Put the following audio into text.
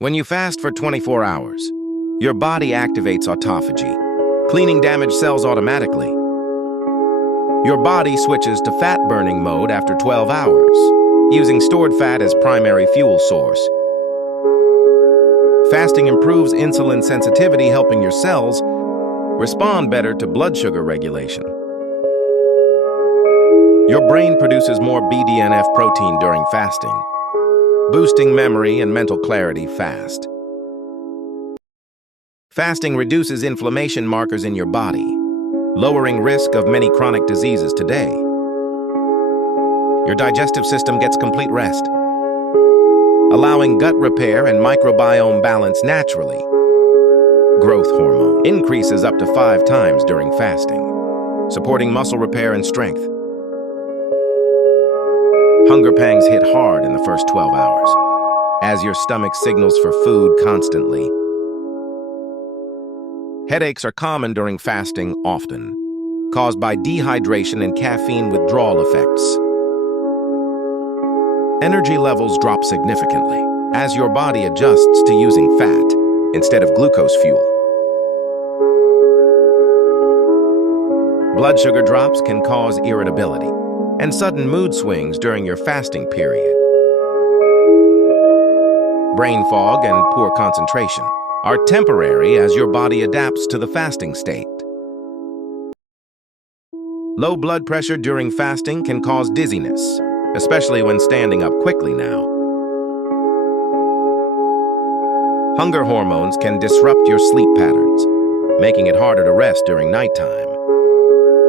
When you fast for 24 hours, your body activates autophagy, cleaning damaged cells automatically. Your body switches to fat-burning mode after 12 hours, using stored fat as primary fuel source. Fasting improves insulin sensitivity, helping your cells respond better to blood sugar regulation. Your brain produces more BDNF protein during fasting, boosting memory and mental clarity fast. Fasting reduces inflammation markers in your body, lowering risk of many chronic diseases today. Your digestive system gets complete rest, allowing gut repair and microbiome balance naturally. Growth hormone increases up to 5 times during fasting, supporting muscle repair and strength. Hunger pangs hit hard in the first 12 hours, as your stomach signals for food constantly. Headaches are common during fasting often, caused by dehydration and caffeine withdrawal effects. Energy levels drop significantly as your body adjusts to using fat instead of glucose fuel. Blood sugar drops can cause irritability and sudden mood swings during your fasting period. Brain fog and poor concentration are temporary as your body adapts to the fasting state. Low blood pressure during fasting can cause dizziness, especially when standing up quickly now. Hunger hormones can disrupt your sleep patterns, making it harder to rest during nighttime.